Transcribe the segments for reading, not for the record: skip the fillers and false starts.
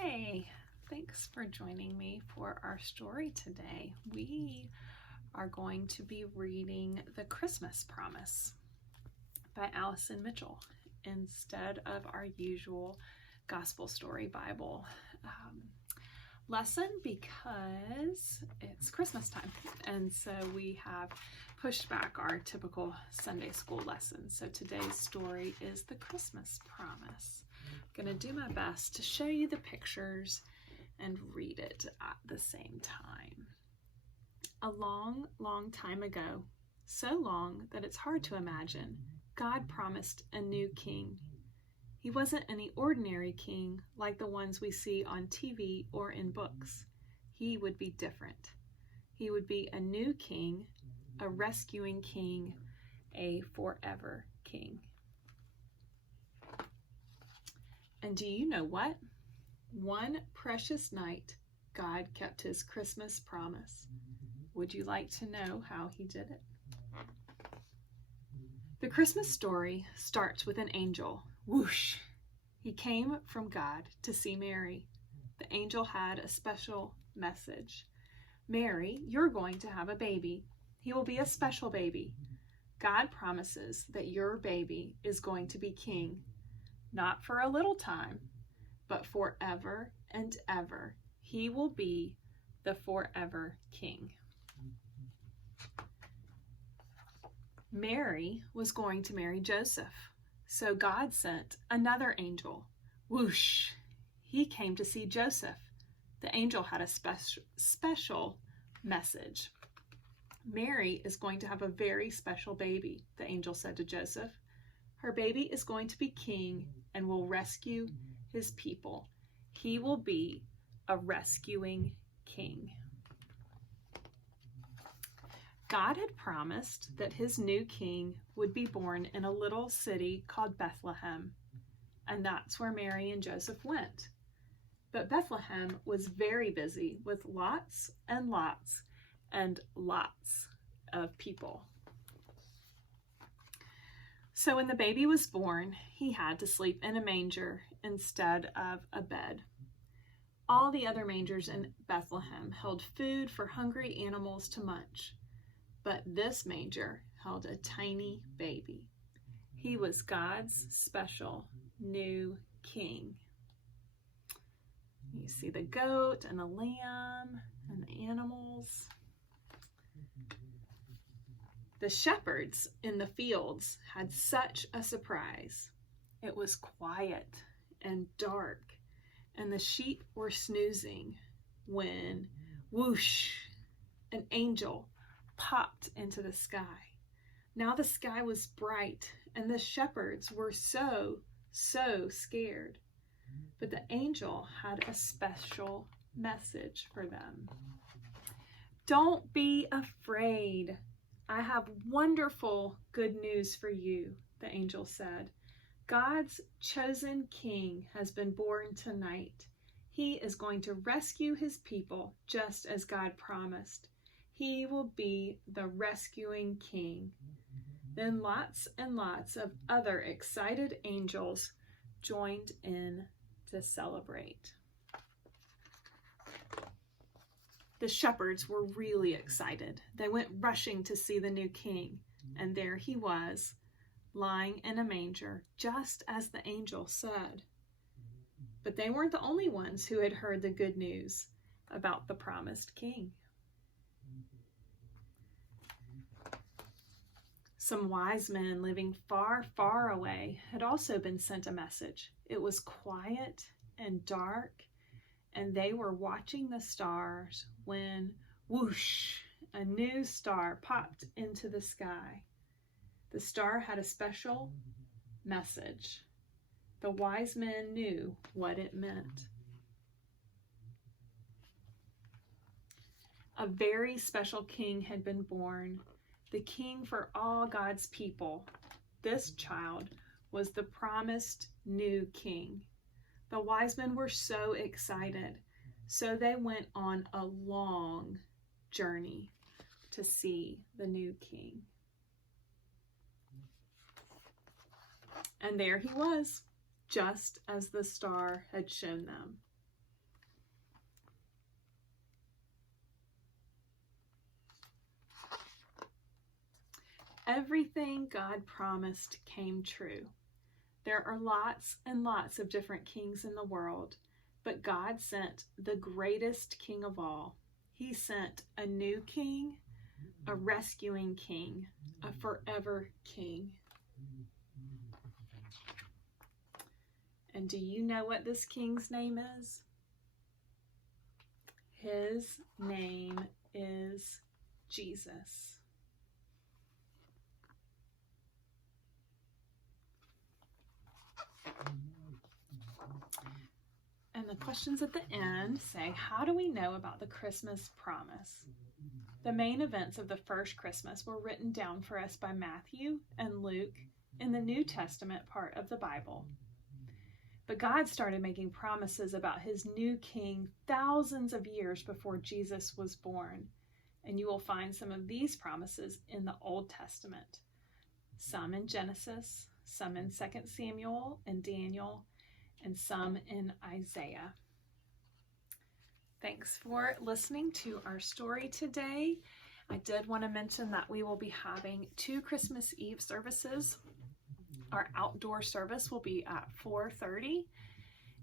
Hey, thanks for joining me for our story today. We are going to be reading The Christmas Promise by Allison Mitchell instead of our usual Gospel Story Bible lesson because it's Christmas time, and so we have pushed back our typical Sunday school lesson. So today's story is The Christmas Promise. I'm going to do my best to show you the pictures and read it at the same time. A long, long time ago, so long that it's hard to imagine, God promised a new king. He wasn't any ordinary king like the ones we see on TV or in books. He would be different. He would be a new king, a rescuing king, a forever king. And do you know what? One precious night, God kept his Christmas promise. Would you like to know how he did it? The Christmas story starts with an angel. Whoosh! He came from God to see Mary. The angel had a special message. Mary, you're going to have a baby. He will be a special baby. God promises that your baby is going to be king. Not for a little time, but forever and ever. He will be the forever king. Mary was going to marry Joseph, so God sent another angel. Whoosh! He came to see Joseph. The angel had a special message. Mary is going to have a very special baby, the angel said to Joseph. Her baby is going to be king and will rescue his people. He will be a rescuing king. God had promised that his new king would be born in a little city called Bethlehem, and that's where Mary and Joseph went. But Bethlehem was very busy with lots and lots and lots of people. So when the baby was born, he had to sleep in a manger instead of a bed. All the other mangers in Bethlehem held food for hungry animals to munch. But this manger held a tiny baby. He was God's special new king. You see the goat and the lamb and the animals. The shepherds in the fields had such a surprise. It was quiet and dark, and the sheep were snoozing when, whoosh, an angel popped into the sky. Now the sky was bright, and the shepherds were so scared. But the angel had a special message for them. Don't be afraid. I have wonderful good news for you, the angel said. God's chosen king has been born tonight. He is going to rescue his people just as God promised. He will be the rescuing king. Then lots and lots of other excited angels joined in to celebrate. The shepherds were really excited. They went rushing to see the new king, and there he was, lying in a manger, just as the angel said. But they weren't the only ones who had heard the good news about the promised king. Some wise men living far, far away had also been sent a message. It was quiet and dark, and they were watching the stars when, whoosh, a new star popped into the sky. The star had a special message. The wise men knew what it meant. A very special king had been born, the king for all God's people. This child was the promised new king. The wise men were so excited, so they went on a long journey to see the new king. And there he was, just as the star had shown them. everything God promised came true. There are lots and lots of different kings in the world, but God sent the greatest king of all. He sent a new king, a rescuing king, a forever king. And do you know what this king's name is? His name is Jesus. And the questions at the end say, how do we know about the Christmas promise? The main events of the first Christmas were written down for us by Matthew and Luke in the New Testament part of the Bible. But God started making promises about his new king thousands of years before Jesus was born. And you will find some of these promises in the Old Testament. Some in Genesis, some in 2 Samuel and Daniel, and some in Isaiah. Thanks for listening to our story today. I did want to mention that we will be having 2 Christmas Eve services. Our outdoor service will be at 4:30,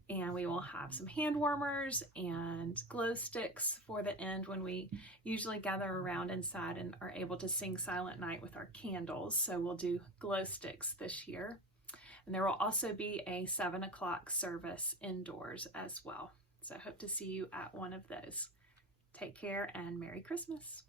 and we will have some hand warmers and glow sticks for the end when we usually gather around inside and are able to sing Silent Night with our candles. So we'll do glow sticks this year. And there will also be a 7 o'clock service indoors as well. So I hope to see you at one of those. Take care and Merry Christmas.